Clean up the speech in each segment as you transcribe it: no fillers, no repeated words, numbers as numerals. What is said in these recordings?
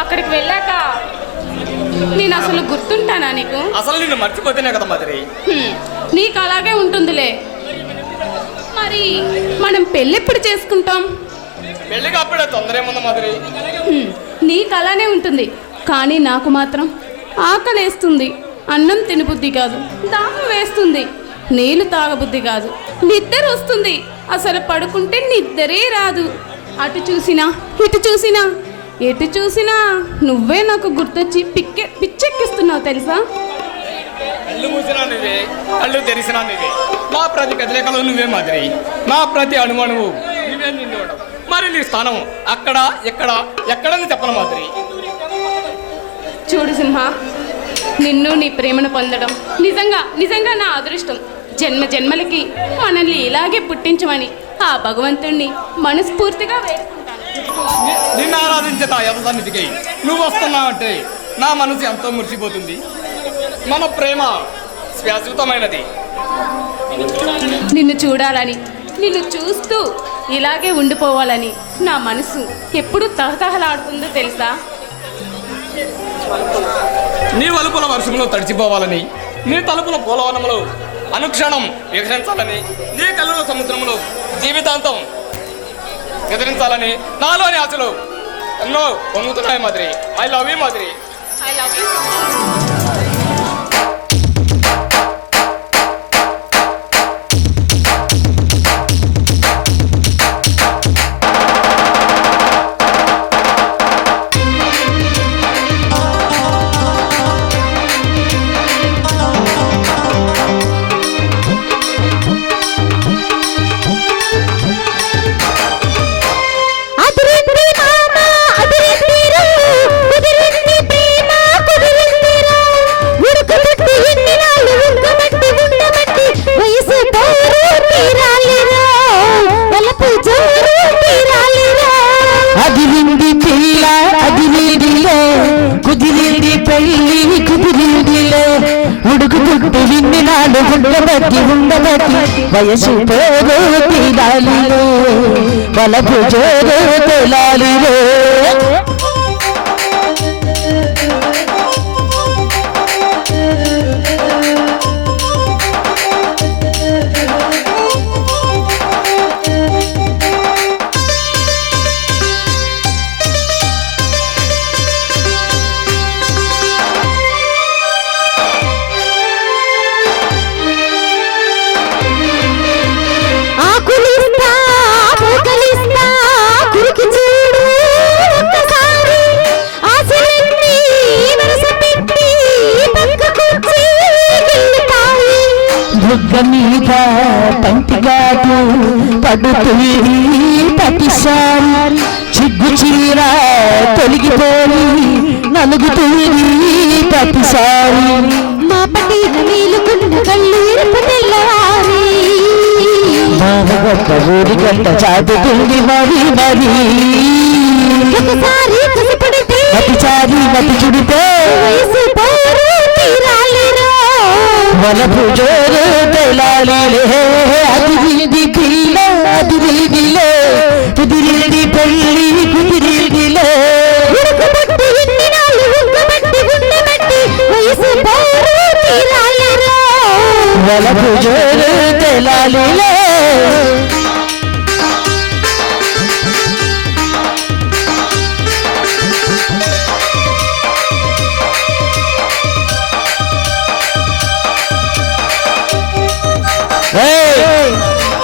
అక్కడికి వెళ్ళాక నేను అసలు గుర్తుంటానా నీకు? అసలు నిన్ను మర్చిపోతేనే కదా మధురి. నీకు అలాగే ఉంటుందిలే. మరి మనం పెళ్ళెప్పుడు చేసుకుంటాం? పెళ్ళికి అప్పుడే తొందర ఏముంది మధురి? నీకు అలానే ఉంటుంది, కానీ నాకు మాత్రం ఆకలేస్తుంది, అన్నం తినబుద్ధి కాదు, దాహం వేస్తుంది, నీళ్లు తాగబుద్ధి కాదు, నిద్ర వస్తుంది, అసలు పడుకుంటే నిద్రే రాదు. అటు చూసినా ఇటు చూసినా ఎటు చూసినా నువ్వే నాకు గుర్తొచ్చి పిచ్చెక్కిస్తున్నావు తెలుసా? కళ్ళు మూసినా నువ్వే, కళ్ళు తెరిసినా నువ్వే, నా ప్రతి కదలికలో నువ్వే మాదిరి, నా ప్రతి అణువణువు నువ్వే నిండవడం. మరి నీ స్థానం అక్కడ ఎక్కడ ఎక్కడని చెప్పను మాదిరి. చూడు సింహ, నిన్ను నీ ప్రేమను పొందడం నిజంగా నిజంగా నా అదృష్టం. జన్మ జన్మలకి మనల్ని ఇలాగే పుట్టించమని ఆ భగవంతుణ్ణి మనస్ఫూర్తిగా వేడుకుంటాను. నిన్ను ఆరాధించే తా సన్నిధికి నువ్వు వస్తున్నావంటే నా మనసు ఎంతో మురిసిపోతుంది. మన ప్రేమ శాశ్వతమైనది. నిన్ను చూడాలని, నిన్ను చూస్తూ ఇలాగే ఉండిపోవాలని నా మనసు ఎప్పుడు తహతహలాడుతుందో తెలుసా? నీ వలుపుల వర్షంలో తడిచిపోవాలని, నీ తలుపుల పూలవనంలో అనుక్షణం వికసించాలని, నీ కళ్ళుల సముద్రంలో జీవితాంతం ఎదిరించాలని నాలోని ఆశలు ఎన్నో పొంగుతున్నాయి మాదిరి. ఐ లవ్ యూ మాదిరి. I love you. అదిరింది పిల్ల అదిరిందిలే, కుదిరింది పెళ్ళి కుదిరిందిలే, ఉడుకు పుట్టి విన్ని నాడు ఉండబట్టి వయసు పేరు తీరాలిలో, వలపు జోరు తెలాలిలో. మీద పంటిగాటు పడుతుంది ప్రతిసారి, చిగ్గు చీర తొలగిపోయి నలుగుతుంది ప్రతిసారి, మా పట్టిన నీలుకున్న కళ్ళు ఎరుపు తెల్లవారి, మామగొక్క ఊరి గంట చాటుతుంది మరి మరి, ఒకసారి ప్రతిసారి మతి చుడితే వలపు జోరు తెలాలిలే, అదిరింది పిల్ల అదిరిందిలే, కుదిరింది పెళ్ళి కుదిరిందిలే, వలపు జోరు తెలాలిలే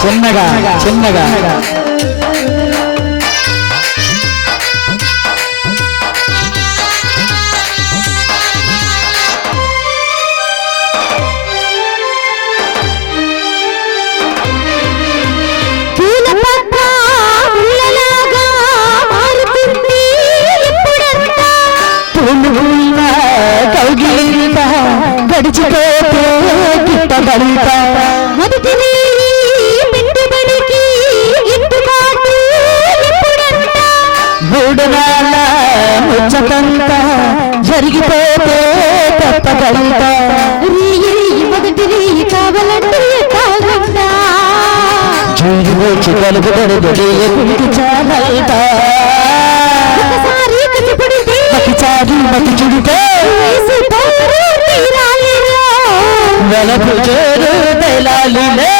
చిన్నగా చిన్నగా గడిచిపోతే గిట్టబడిత మొదటి పెట్టుబడికి గిట్టుబాటు మూడు నాళ్ళ ముచ్చటంత జరిగిపోతే తప్పబడిత మొదటి కావాలంటే కాకుండా జూలు వచ్చి కలుగుదడు చాలంట మతి చుడితే వలపు జోరు తెలాలిలే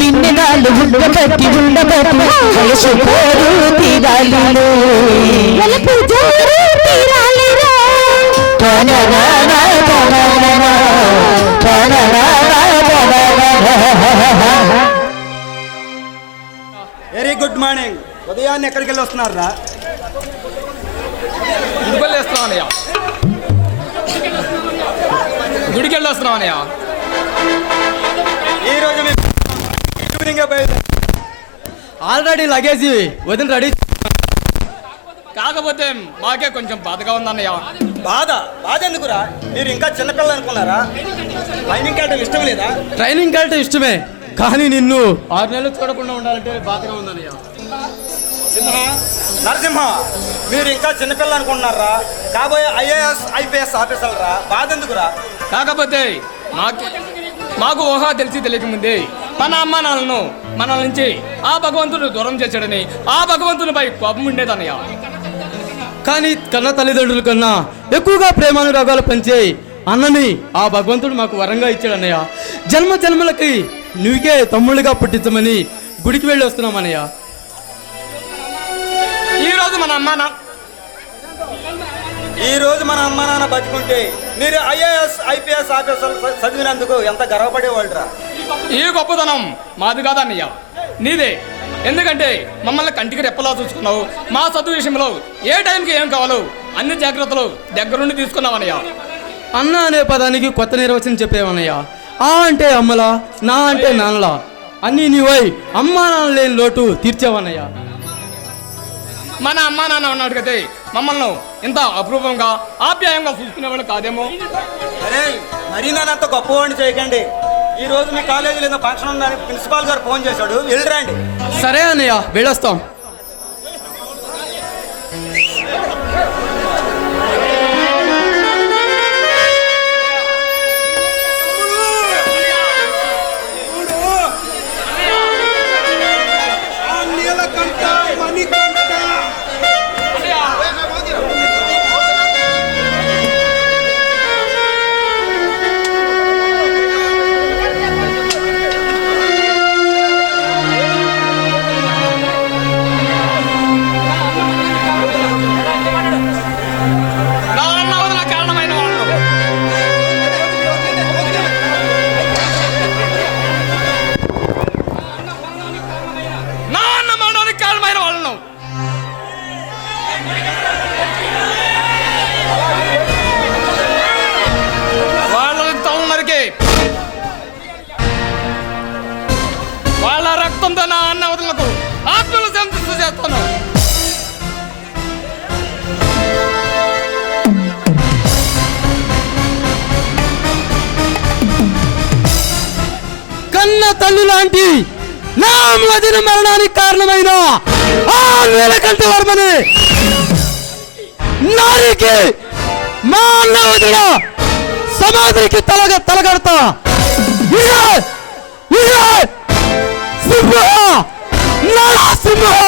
విన్నెనాలు ఉండబట్టి ఉండబట్టి వయసు పోరు తీరాలిలో వలపు జోరు తీరాలిలో వెరీ గుడ్ మార్నింగ్. ఉదయాన్నే ఎక్కడికి వెళ్ళి వస్తున్నారా? గుడికెళ్ళి వస్తున్నామన్నయ్య. గుడికెళ్ళి వస్తున్నామన్నయ్య. ఈరోజు ఆల్రెడీ లగేజ్ వదిన రెడీ. కాకపోతే మాకే కొంచెం బాధగా ఉందన్నయ్య. బాధ ఎందుకురా? మీరు ఇంకా చిన్నపిల్లలు అనుకున్నారా? ట్రైనింగ్ వెళ్ళడం ఇష్టం లేదా? ట్రైనింగ్ వెళ్ళడం ఇష్టమే, కానీ నిన్ను 6 నెలలు చూడకుండా ఉండాలంటే బాధగా ఉందన్నయ్య. నరసింహ, మీరు ఇంకా చిన్నపిల్లలు అనుకుంటున్నారా? కాబోయే IAS IPS ఆఫీసర్ రా. బాధ ఎందుకురా? కాకపోతే మాకు ఊహ తెలియక ముందే మన అమ్మ నాన్నలను మన నుంచి ఆ భగవంతుడు దూరం చేశాడని ఆ భగవంతునిపై కోపం ఉండేదన్నయ్య. కానీ కన్న తల్లిదండ్రుల కన్నా ఎక్కువగా ప్రేమానురాగాలు పంచే అన్నని ఆ భగవంతుడు మాకు వరంగా ఇచ్చాడన్నయ్య. జన్మ జన్మలకి నువ్వుకే తమ్ముళ్ళుగా పుట్టించమని గుడికి వెళ్ళి వస్తున్నామన్నయ్య. ఈరోజు మన అమ్మ నాన్న బతుకుంటే మీరు IAS IPS ఆఫీసర్ చదివినందుకు ఎంత గర్వపడేవాళ్ళరా. ఈ గొప్పతనం మాది కాదన్నయ్య, నీదే. ఎందుకంటే మమ్మల్ని కంటికి రెప్పలా చూసుకున్నావు. మా చదువు విషయంలో ఏ టైంకి ఏం కావాలో అన్ని జాగ్రత్తలు దగ్గరుండి తీసుకున్నావన్నయ్య. అన్న అనే పదానికి కొత్త నిర్వచనం చెప్పేవన్నయ్య. ఆ అంటే అమ్మలా, నా అంటే నాన్నలా, అన్నీ నీవై అమ్మా నాన్న లేని లోటు తీర్చేవన్నయ్య. మన అమ్మా నాన్న ఉన్నాడు కదా, మమ్మల్ని ఇంత అపూర్వంగా ఆప్యాయంగా చూసుకునేవాళ్ళు కాదేమో. అరే మరీ నాన్నంత గొప్పవాడిని చేయకండి. ఈ రోజు మీ కాలేజీలో ఏదో ఫంక్షన్ ఉందని ప్రిన్సిపాల్ గారు ఫోన్ చేశాడు, వెళ్ళిరండి. సరే అన్నయ్య, వెళ్ళొస్తాం. వాళ్ళ రక్తంతో నా అన్న వదలకు ఆత్మలు సంతృప్తి చేస్తాను. కన్న తల్లి లాంటి నా వదిన మరణానికి కారణమైన ఆ నీలకంఠ వర్మని నారికి మా అన్న వదిన సమాధికి తలగడతా. సింహ సింహ